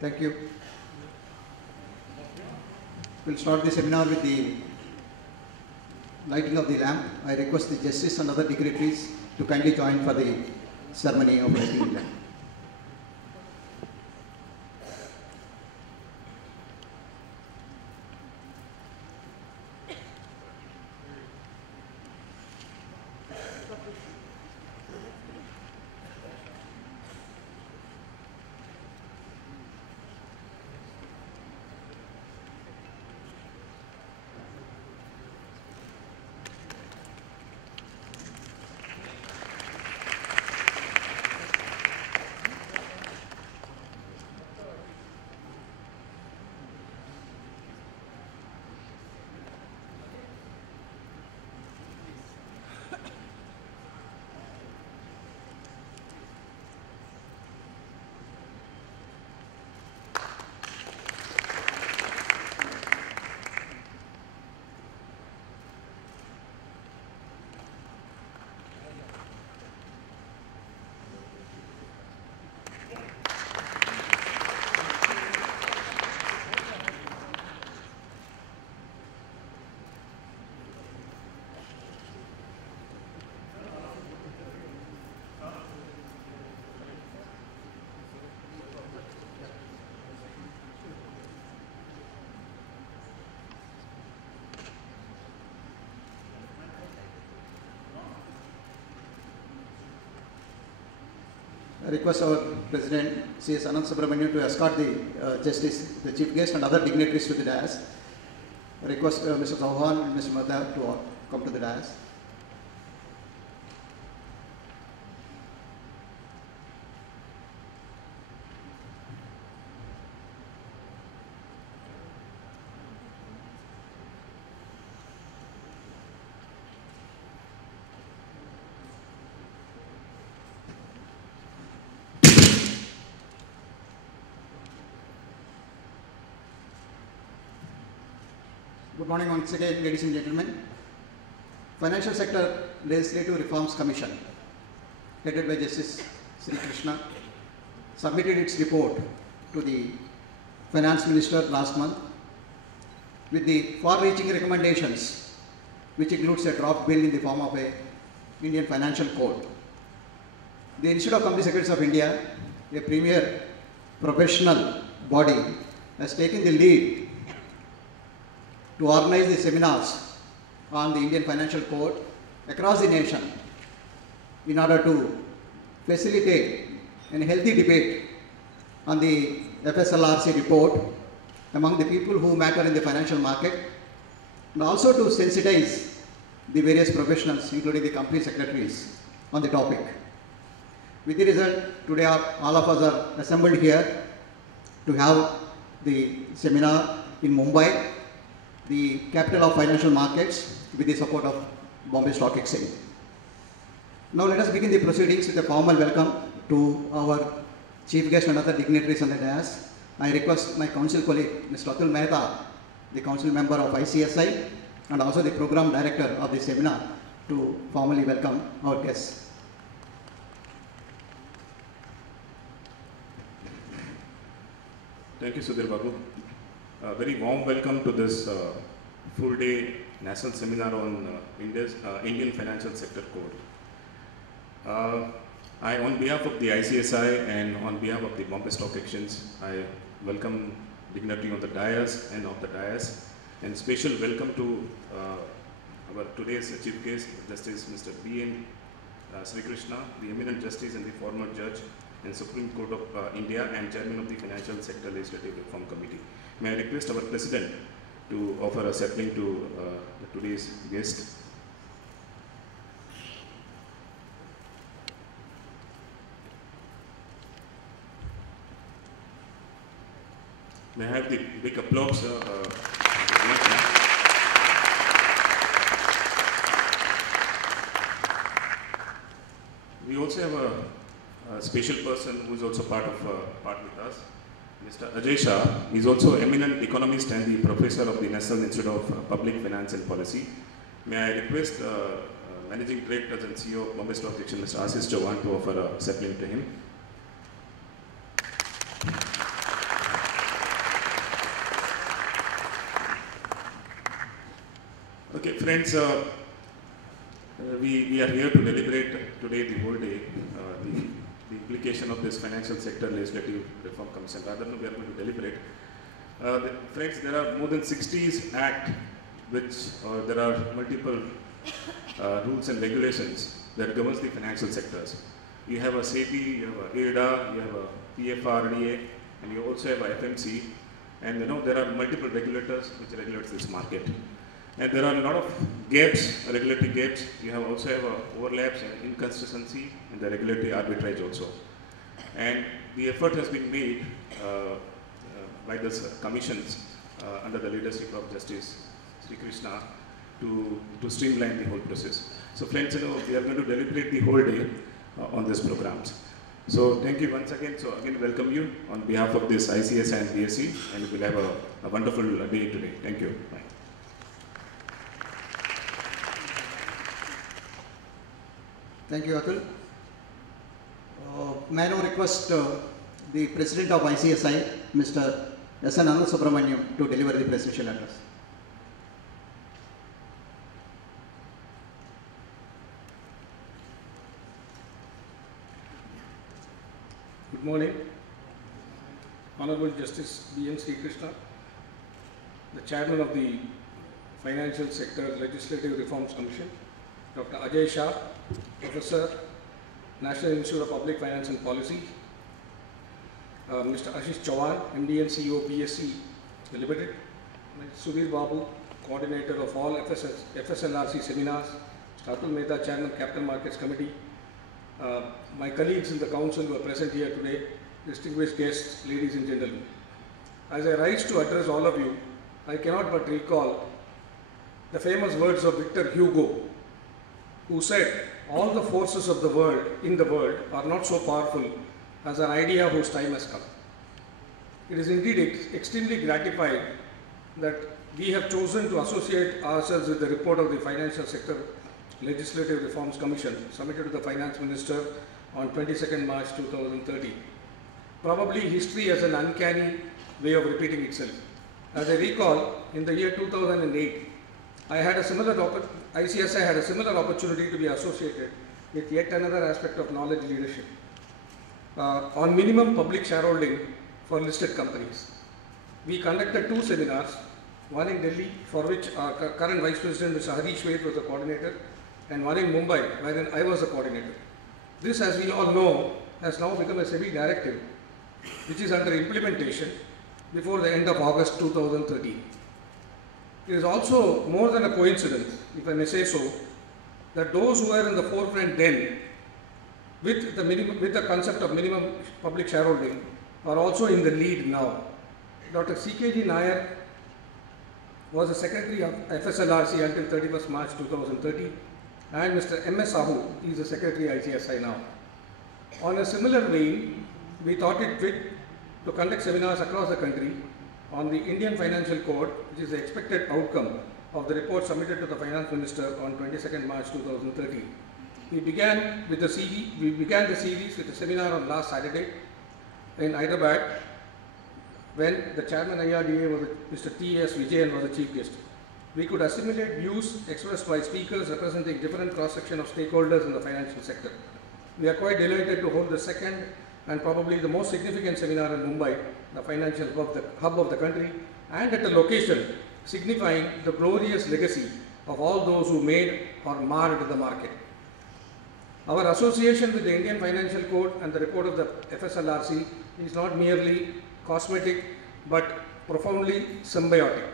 Thank you. We'll start the seminar with the lighting of the lamp. I request the justice and other dignitaries to kindly join for the ceremony of lighting the lamp. I request our President, C.S. Anand Subramanian, to escort the Justice, the Chief Guest and other dignitaries to the dais. I request Mr. Chauhan and Mr. Mehta to come to the dais. Good morning once again, ladies and gentlemen. Financial Sector Legislative Reforms Commission, headed by Justice Sri Krishna, submitted its report to the Finance Minister last month with the far-reaching recommendations, which includes a draft bill in the form of a Indian Financial Code. The Institute of Company Secretaries of India, a premier professional body, has taken the lead to organize the seminars on the Indian Financial Code across the nation in order to facilitate a healthy debate on the FSLRC report among the people who matter in the financial market, and also to sensitize the various professionals, including the company secretaries, on the topic. With the result, today all of us are assembled here to have the seminar in Mumbai, the capital of financial markets, with the support of Bombay Stock Exchange. Now let us begin the proceedings with a formal welcome to our chief guest and other dignitaries on the dais. I request my council colleague, Mr. Atul Mehta, the council member of ICSI and also the program director of the seminar, to formally welcome our guests. Thank you, Sudhir Babu. A very warm welcome to this full-day national seminar on Indian Financial Sector Code. On behalf of the ICSI and on behalf of the Bombay Stock Exchange, I welcome dignitary on the dais and off the dais, and special welcome to our today's chief guest, Justice Mr. B.N. Sri Krishna, the eminent justice and the former judge in Supreme Court of India and chairman of the Financial Sector Legislative Reform Committee. May I request our president to offer a settling to today's guest. May I have the big applause? also have a special person who is also part with us, Mr. Ajay Shah. He is also eminent economist and the professor of the National Institute of Public Finance and Policy. May I request Managing Director and CEO of Bombay Stock Exchange, Mr. Ashish Chavan, to offer a sapling to him. Okay, friends, we are here to deliberate today the whole day the implication of this financial sector legislative reform commission. Rather than we are going to deliberate, friends, there are more than 60s Act, which there are multiple rules and regulations that governs the financial sectors. You have a SEBI, you have a IRDA, you have a PFRDA, and you also have a FMC, and there are multiple regulators which regulates this market. And there are a lot of gaps, regulatory gaps. You also have overlaps and inconsistency in the regulatory arbitrage also. And the effort has been made by the commissions under the leadership of Justice Sri Krishna to streamline the whole process. So friends, we are going to deliberate the whole day on these programs. So thank you once again. So again, welcome you on behalf of this ICSI and BSE, and we'll have a wonderful day today. Thank you. Bye. Thank you, Atul. May I now request the President of ICSI, Mr. S.N. Anand Subramaniam, to deliver the presidential address. Good morning. Honorable Justice B.N. Sri Krishna, the Chairman of the Financial Sector Legislative Reforms Commission, Dr. Ajay Shah, Professor, National Institute of Public Finance and Policy, Mr. Ashish Chavan, MD and CEO BSE Limited, Sudhir Babu, Coordinator of all FSLRC seminars, Mr. Atul Mehta, Chairman Capital Markets Committee, my colleagues in the Council who are present here today, distinguished guests, ladies and gentlemen. As I rise to address all of you, I cannot but recall the famous words of Victor Hugo, who said, all the forces of the world, in the world, are not so powerful as an idea whose time has come. It is indeed extremely gratifying that we have chosen to associate ourselves with the report of the Financial Sector Legislative Reforms Commission submitted to the Finance Minister on 22nd March 2030. Probably history has an uncanny way of repeating itself. As I recall, in the year 2008, ICSI had a similar opportunity to be associated with yet another aspect of knowledge leadership on minimum public shareholding for listed companies. We conducted 2 seminars, one in Delhi, for which our current Vice President Mr. Harish Sheth was the coordinator, and one in Mumbai, wherein I was the coordinator. This, as we all know, has now become a SEBI directive, which is under implementation before the end of August 2013. It is also more than a coincidence, if I may say so, that those who were in the forefront then with the concept of minimum public shareholding are also in the lead now. Dr. C.K.G. Nair was the Secretary of FSLRC until 31st March 2030, and Mr. M.S. Sahu is the Secretary ICSI now. On a similar vein, we thought it fit to conduct seminars across the country on the Indian Financial Code, which is the expected outcome of the report submitted to the Finance Minister on 22nd March 2030. We began the series with a seminar on last Saturday in Hyderabad, when the Chairman IRDA was Mr. T.S. Vijayan was the chief guest. We could assimilate views expressed by speakers representing different cross-section of stakeholders in the financial sector. We are quite delighted to hold the second and probably the most significant seminar in Mumbai, the financial hub of the country, and at a location signifying the glorious legacy of all those who made or marred the market. Our association with the Indian Financial Code and the report of the FSLRC is not merely cosmetic but profoundly symbiotic.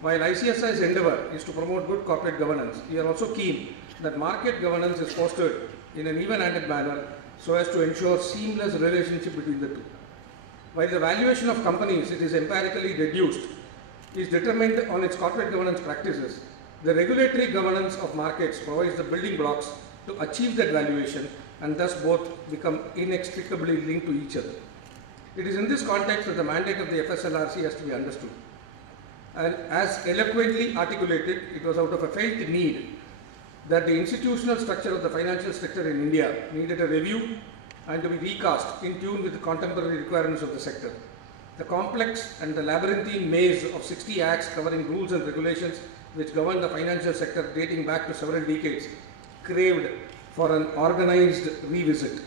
While ICSI's endeavor is to promote good corporate governance, we are also keen that market governance is fostered in an even-handed manner so as to ensure seamless relationship between the two. While the valuation of companies, it is empirically reduced, is determined on its corporate governance practices, the regulatory governance of markets provides the building blocks to achieve that valuation and thus both become inextricably linked to each other. It is in this context that the mandate of the FSLRC has to be understood. And as eloquently articulated, it was out of a felt need that the institutional structure of the financial sector in India needed a review and to be recast in tune with the contemporary requirements of the sector. The complex and the labyrinthine maze of 60 acts covering rules and regulations which govern the financial sector dating back to several decades craved for an organized revisit.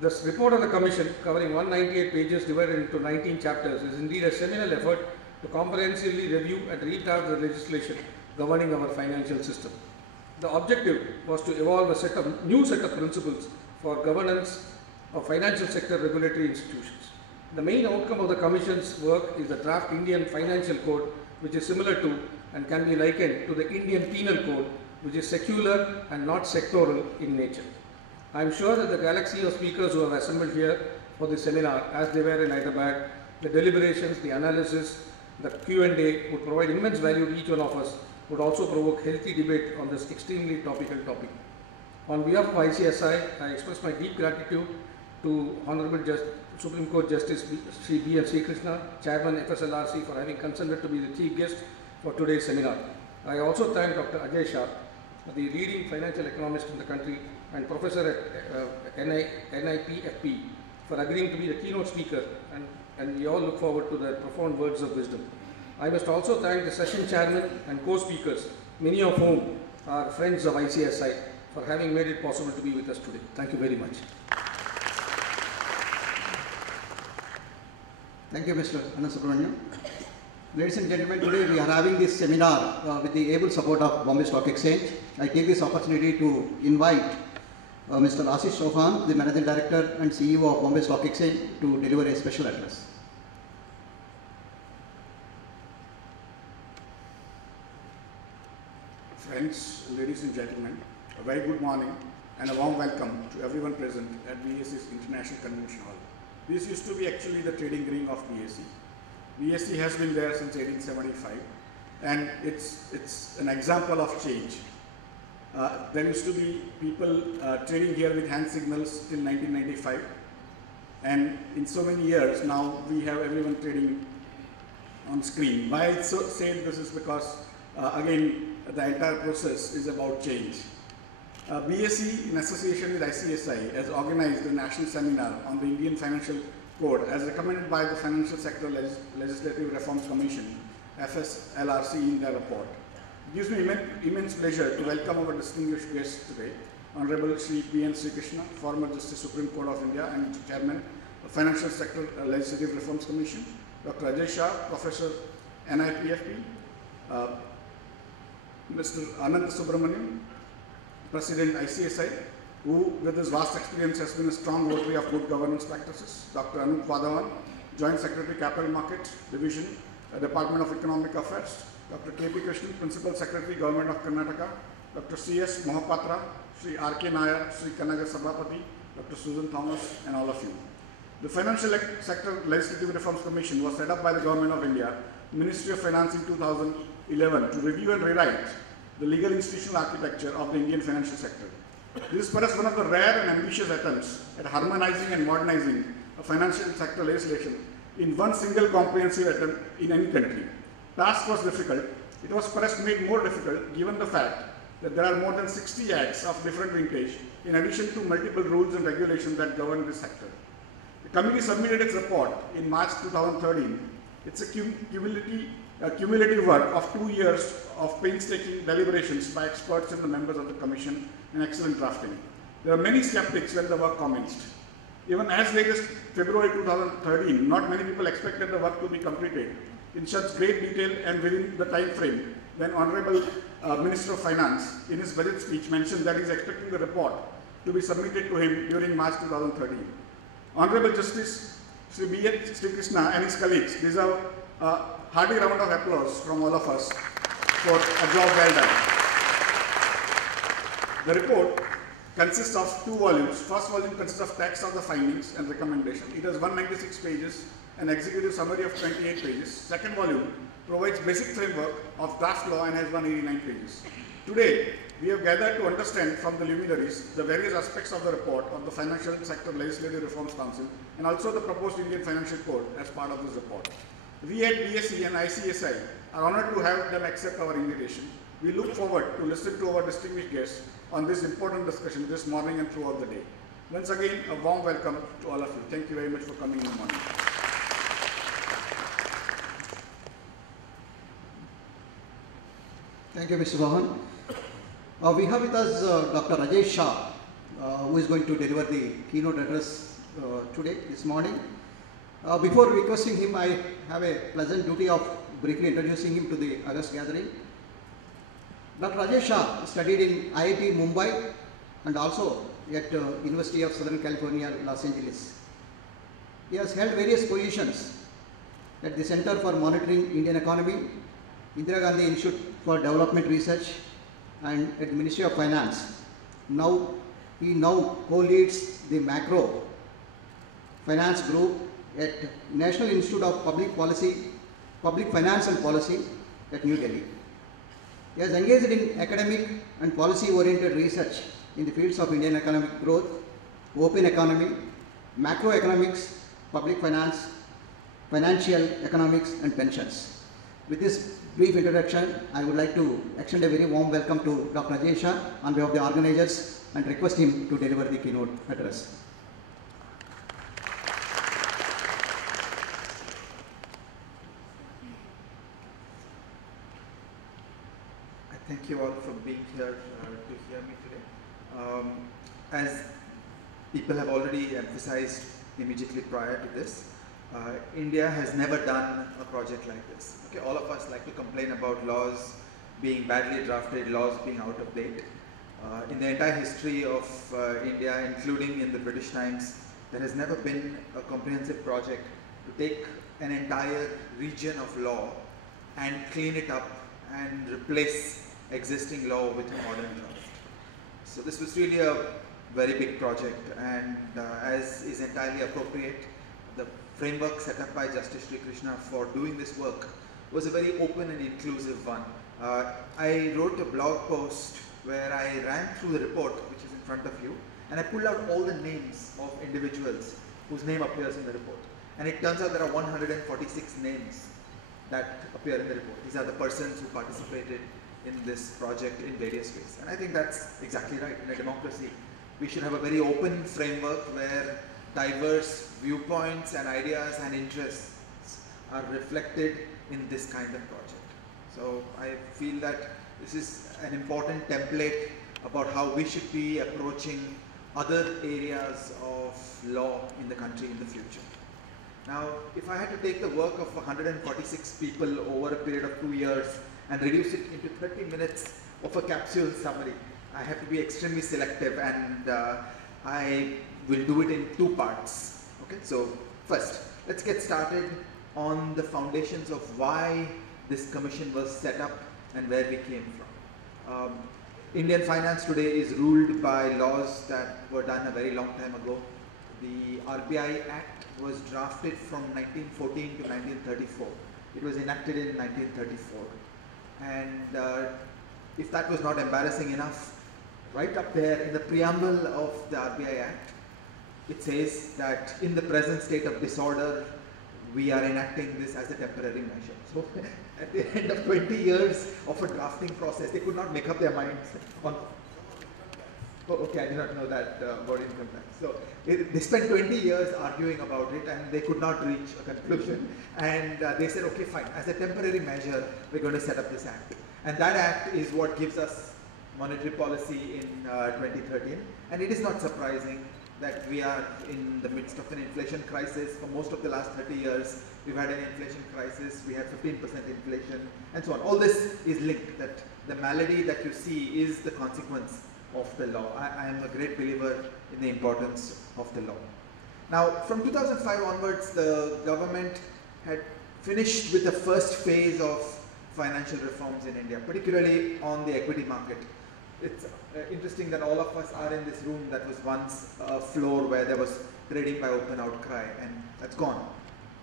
This report of the Commission, covering 198 pages divided into 19 chapters, is indeed a seminal effort to comprehensively review and redraft the legislation governing our financial system. The objective was to evolve a new set of principles for governance of financial sector regulatory institutions. The main outcome of the Commission's work is the draft Indian Financial Code, which is similar to and can be likened to the Indian Penal Code, which is secular and not sectoral in nature. I am sure that the galaxy of speakers who have assembled here for this seminar, as they were in Hyderabad, the deliberations, the analysis, the Q&A would provide immense value to each one of us, would also provoke healthy debate on this extremely topical topic. On behalf of ICSI, I express my deep gratitude to Honorable Supreme Court Justice Sri B. Sri Krishna, Chairman FSLRC, for having consented to be the chief guest for today's seminar. I also thank Dr. Ajay Shah, the leading financial economist in the country and professor at NIPFP, for agreeing to be the keynote speaker, and we all look forward to their profound words of wisdom. I must also thank the session chairman and co-speakers, many of whom are friends of ICSI, for having made it possible to be with us today. Thank you very much. Thank you, Mr. Anasubramaniam. Ladies and gentlemen, today we are having this seminar with the able support of Bombay Stock Exchange. I take this opportunity to invite Mr. Ashish Chauhan, the Managing Director and CEO of Bombay Stock Exchange, to deliver a special address. Friends, ladies and gentlemen, a very good morning and a warm welcome to everyone present at BSE's International Convention Hall. This used to be actually the trading ring of BSE. BSE has been there since 1875, and it's an example of change. There used to be people trading here with hand signals till 1995, and in so many years now we have everyone trading on screen. Why I say this is because again the entire process is about change. BSE, in association with ICSI, has organized a national seminar on the Indian Financial Code as recommended by the Financial Sector Legislative Reforms Commission, FSLRC, in their report. It gives me immense pleasure to welcome our distinguished guests today, Honorable Sri B. Sri Krishna, former Justice Supreme Court of India and Chairman of Financial Sector Legislative Reforms Commission, Dr. Ajay Shah, Professor NIPFP, Mr. Anand Subramaniam, President ICSI, who with his vast experience has been a strong votary of good governance practices, Dr. Anup Vadawan, Joint Secretary Capital Markets Division, Department of Economic Affairs, Dr. K.P. Krishnan, Principal Secretary, Government of Karnataka, Dr. C.S. Mohapatra, Sri R.K. Nair, Sri Kanaga Sabhapati, Dr. Susan Thomas, and all of you. The Financial Sector Legislative Reforms Commission was set up by the Government of India, Ministry of Finance in 2011 to review and rewrite the legal institutional architecture of the Indian financial sector. This is perhaps one of the rare and ambitious attempts at harmonizing and modernizing a financial sector legislation in one single comprehensive attempt in any country. Task was difficult. It was perhaps made more difficult given the fact that there are more than 60 acts of different vintage in addition to multiple rules and regulations that govern this sector. The committee submitted its report in March 2013. It's a cumulative work of 2 years of painstaking deliberations by experts and the members of the Commission and excellent drafting. There are many skeptics when the work commenced. Even as late as February 2013, not many people expected the work to be completed in such great detail and within the time frame when Honorable Minister of Finance in his budget speech mentioned that he is expecting the report to be submitted to him during March 2013. Honorable Justice Sri B. Sri Krishna and his colleagues deserve a hearty round of applause from all of us for a job well done. The report consists of 2 volumes. First volume consists of text of the findings and recommendation. It has 196 pages an executive summary of 28 pages. Second volume provides basic framework of draft law and has 189 pages. Today, we have gathered to understand from the luminaries the various aspects of the report of the Financial Sector Legislative Reforms Council and also the proposed Indian Financial Code as part of this report. We at BSE and ICSI are honored to have them accept our invitation. We look forward to listening to our distinguished guests on this important discussion this morning and throughout the day. Once again, a warm welcome to all of you. Thank you very much for coming in the morning. Thank you, Mr. Vahan. We have with us Dr. Rajesh Shah, who is going to deliver the keynote address this morning. Before requesting him, I have a pleasant duty of briefly introducing him to the August gathering. Dr. Rajesh Shah studied in IIT Mumbai and also at University of Southern California, Los Angeles. He has held various positions at the Center for Monitoring Indian Economy, Indira Gandhi Institute for Development Research, and at the Ministry of Finance. He now co-leads the macro finance group at National Institute of Public Finance and Policy at New Delhi. He has engaged in academic and policy-oriented research in the fields of Indian economic growth, open economy, macroeconomics, public finance, financial economics, and pensions. With this brief introduction, I would like to extend a very warm welcome to Dr. Rajesh Shah on behalf of the organizers and request him to deliver the keynote address. Thank you all for being here to hear me today. As people have already emphasized immediately prior to this, India has never done a project like this. Okay, all of us like to complain about laws being badly drafted, laws being out of date. In the entire history of India, including in the British times, there has never been a comprehensive project to take an entire region of law and clean it up and replace existing law with a modern draft. So this was really a very big project, and as is entirely appropriate, the framework set up by Justice Sri Krishna for doing this work was a very open and inclusive one. I wrote a blog post where I ran through the report, which is in front of you, and I pulled out all the names of individuals whose name appears in the report. And it turns out there are 146 names that appear in the report. These are the persons who participated in this project in various ways. And I think that's exactly right. In a democracy, we should have a very open framework where diverse viewpoints and ideas and interests are reflected in this kind of project. So I feel that this is an important template about how we should be approaching other areas of law in the country in the future. Now, if I had to take the work of 146 people over a period of 2 years and reduce it into 30 minutes of a capsule summary, I have to be extremely selective, and I will do it in 2 parts. Okay, so first, let's get started on the foundations of why this commission was set up and where we came from. Indian finance today is ruled by laws that were done a very long time ago. The RBI Act was drafted from 1914 to 1934. It was enacted in 1934. And if that was not embarrassing enough, right up there in the preamble of the RBI Act, it says that in the present state of disorder, we are enacting this as a temporary measure. So at the end of 20 years of a drafting process, they could not make up their minds on, oh, okay, I did not know that about income tax. So they spent 20 years arguing about it, and they could not reach a conclusion. And they said, okay, fine, as a temporary measure, we're going to set up this act. And that act is what gives us monetary policy in 2013. And it is not surprising that we are in the midst of an inflation crisis. For most of the last 30 years, we've had an inflation crisis. We had 15% inflation, and so on. All this is linked, that the malady that you see is the consequence of the law. I am a great believer in the importance of the law. Now, from 2005 onwards, the government had finished with the first phase of financial reforms in India, particularly on the equity market. It's interesting that all of us are in this room that was once a floor where there was trading by open outcry, and that's gone.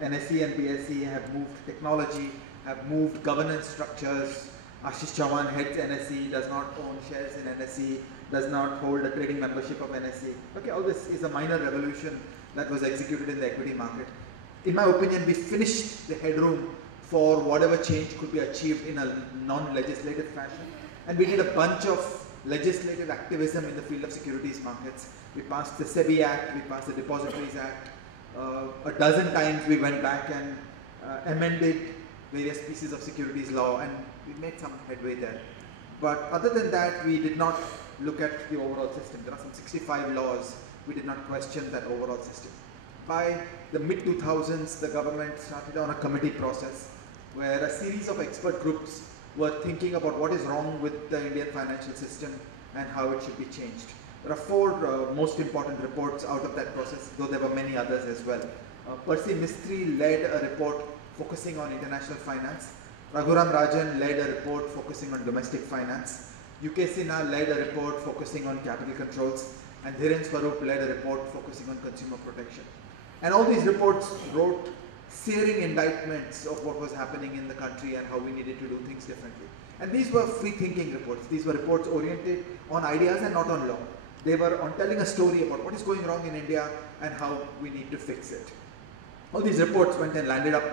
NSE and BSE have moved technology, have moved governance structures. Ashish Chauhan heads NSE, does not own shares in NSE, does not hold a trading membership of NSE. Okay, all this is a minor revolution that was executed in the equity market. In my opinion, we finished the headroom for whatever change could be achieved in a non-legislative fashion. And we did a bunch of legislative activism in the field of securities markets. We passed the SEBI Act, we passed the Depositories Act. A dozen times we went back and amended various pieces of securities law, and we made some headway there. But other than that, we did not look at the overall system. There are some 65 laws. We did not question that overall system. By the mid-2000s, the government started on a committee process where a series of expert groups were thinking about what is wrong with the Indian financial system and how it should be changed. There are four most important reports out of that process, though there were many others as well. Percy Mistry led a report focusing on international finance. Raghuram Rajan led a report focusing on domestic finance. UK Sinha led a report focusing on capital controls. And Dhiren Swarup led a report focusing on consumer protection. And all these reports wrote searing indictments of what was happening in the country and how we needed to do things differently. And these were free-thinking reports. These were reports oriented on ideas and not on law. They were on telling a story about what is going wrong in India and how we need to fix it. All these reports went and landed up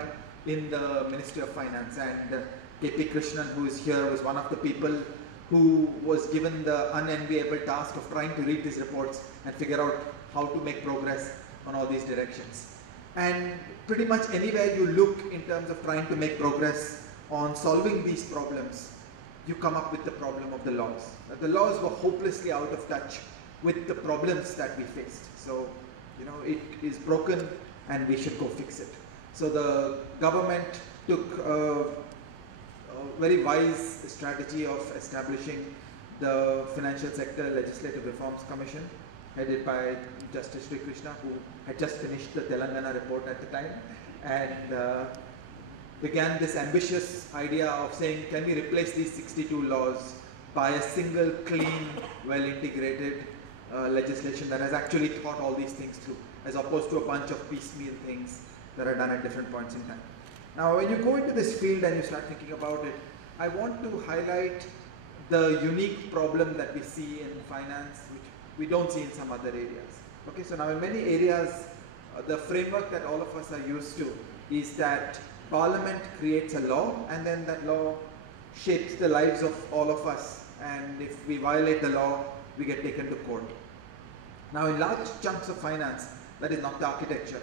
in the Ministry of Finance, and KP Krishnan, who is here, was one of the people who was given the unenviable task of trying to read these reports and figure out how to make progress on all these directions. And pretty much anywhere you look in terms of trying to make progress on solving these problems, you come up with the problem of the laws. The laws were hopelessly out of touch with the problems that we faced. So, it is broken and we should go fix it. So the government took a very wise strategy of establishing the Financial Sector Legislative Reforms Commission, headed by Justice Sri Krishna, who had just finished the Telangana report at the time, and began this ambitious idea of saying, can we replace these 62 laws by a single, clean, well-integrated legislation that has actually thought all these things through, as opposed to a bunch of piecemeal things that are done at different points in time. Now, when you go into this field and you start thinking about it, I want to highlight the unique problem that we see in finance, which we don't see in some other areas. Okay, so now in many areas, the framework that all of us are used to is that Parliament creates a law, and then that law shapes the lives of all of us, and if we violate the law, we get taken to court. Now, in large chunks of finance, that is not the architecture.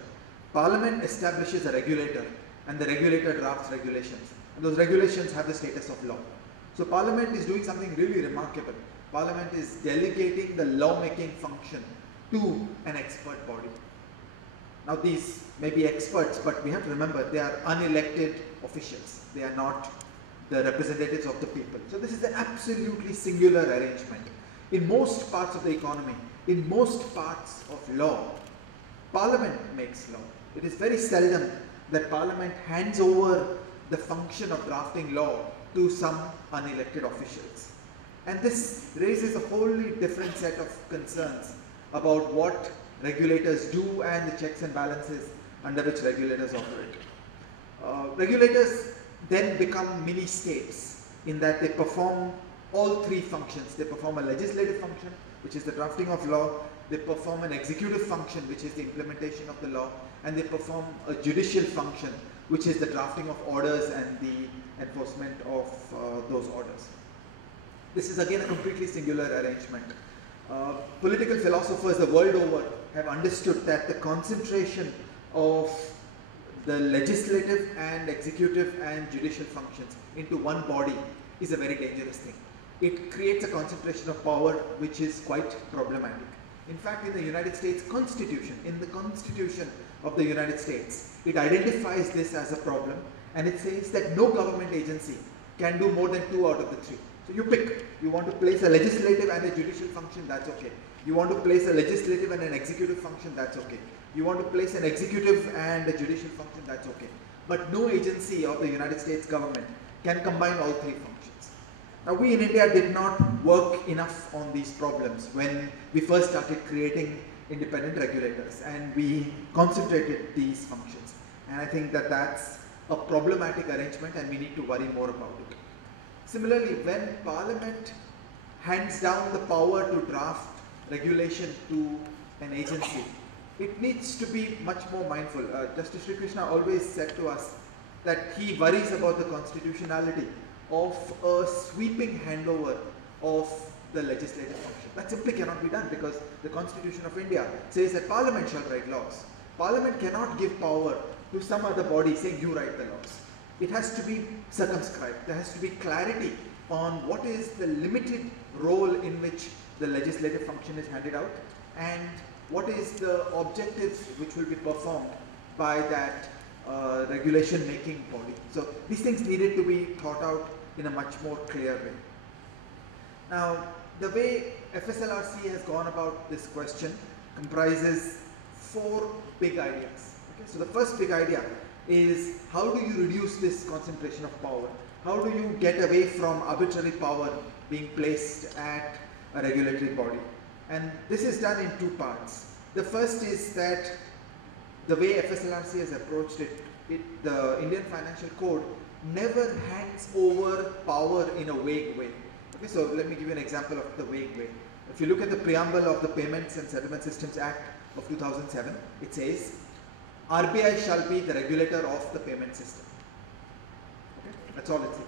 Parliament establishes a regulator, and the regulator drafts regulations, and those regulations have the status of law. So Parliament is doing something really remarkable. Parliament is delegating the lawmaking function to an expert body. Now, these may be experts, but we have to remember they are unelected officials. They are not the representatives of the people. So this is an absolutely singular arrangement. In most parts of the economy, in most parts of law, Parliament makes law. It is very seldom that Parliament hands over the function of drafting law to some unelected officials. And this raises a wholly different set of concerns about what regulators do and the checks and balances under which regulators operate. Regulators then become mini states in that they perform all three functions. They perform a legislative function, which is the drafting of law. They perform an executive function, which is the implementation of the law. And they perform a judicial function, which is the drafting of orders and the enforcement of those orders. This is again a completely singular arrangement. Political philosophers the world over have understood that the concentration of the legislative and executive and judicial functions into one body is a very dangerous thing. It creates a concentration of power which is quite problematic. In fact, in the United States Constitution, in the Constitution of the United States, it identifies this as a problem, and it says that no government agency can do more than 2 out of the 3. So you pick. You want to place a legislative and a judicial function, that's okay. You want to place a legislative and an executive function, that's okay. You want to place an executive and a judicial function, that's okay. But no agency of the United States government can combine all 3 functions. Now, we in India did not work enough on these problems when we first started creating independent regulators, and we concentrated these functions. And I think that that's a problematic arrangement and we need to worry more about it. Similarly, when Parliament hands down the power to draft regulation to an agency, it needs to be much more mindful. Justice Sri Krishna always said to us that he worries about the constitutionality of a sweeping handover of the legislative function. That simply cannot be done because the Constitution of India says that Parliament shall write laws. Parliament cannot give power to some other body saying you write the laws. It has to be circumscribed. There has to be clarity on what is the limited role in which the legislative function is handed out and what is the objectives which will be performed by that regulation making body. So these things needed to be thought out in a much more clear way. Now, the way FSLRC has gone about this question comprises 4 big ideas. Okay? So the first big idea is how do you reduce this concentration of power? How do you get away from arbitrary power being placed at a regulatory body? And this is done in 2 parts. The first is that the way FSLRC has approached it, the Indian Financial Code never hands over power in a vague way. Okay, so let me give you an example of the vague way. If you look at the preamble of the Payments and Settlement Systems Act of 2007, it says, RBI shall be the regulator of the payment system. Okay? That's all it says.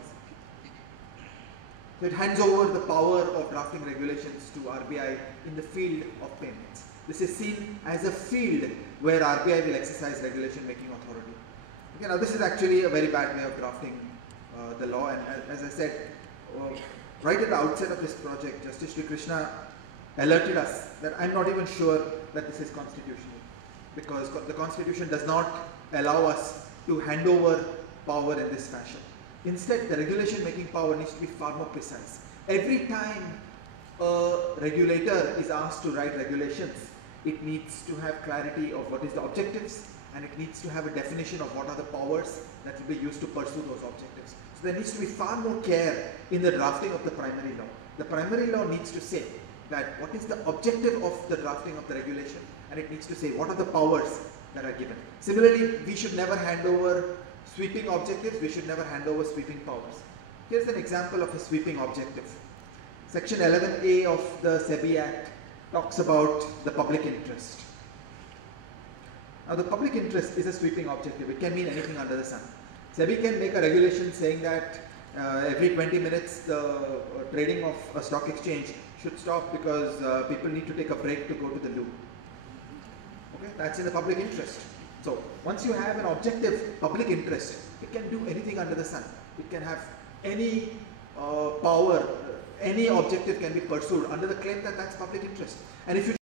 So it hands over the power of drafting regulations to RBI in the field of payments. This is seen as a field where RBI will exercise regulation making authority. Okay, now this is actually a very bad way of drafting the law, and as I said, right at the outset of this project, Justice Sri Krishna alerted us that I'm not even sure that this is constitutional, because the Constitution does not allow us to hand over power in this fashion. Instead, the regulation making power needs to be far more precise. Every time a regulator is asked to write regulations, it needs to have clarity of what is the objectives, and it needs to have a definition of what are the powers that will be used to pursue those objectives. So there needs to be far more care in the drafting of the primary law. The primary law needs to say that what is the objective of the drafting of the regulation, and it needs to say what are the powers that are given. Similarly, we should never hand over sweeping objectives, we should never hand over sweeping powers. Here's an example of a sweeping objective. Section 11A of the SEBI Act talks about the public interest. Now the public interest is a sweeping objective. It can mean anything under the sun. SEBI can make a regulation saying that every 20 minutes the trading of a stock exchange should stop because people need to take a break to go to the loo. Okay, that's in the public interest. So once you have an objective public interest, it can do anything under the sun. It can have any power, any objective can be pursued under the claim that that's public interest. And if you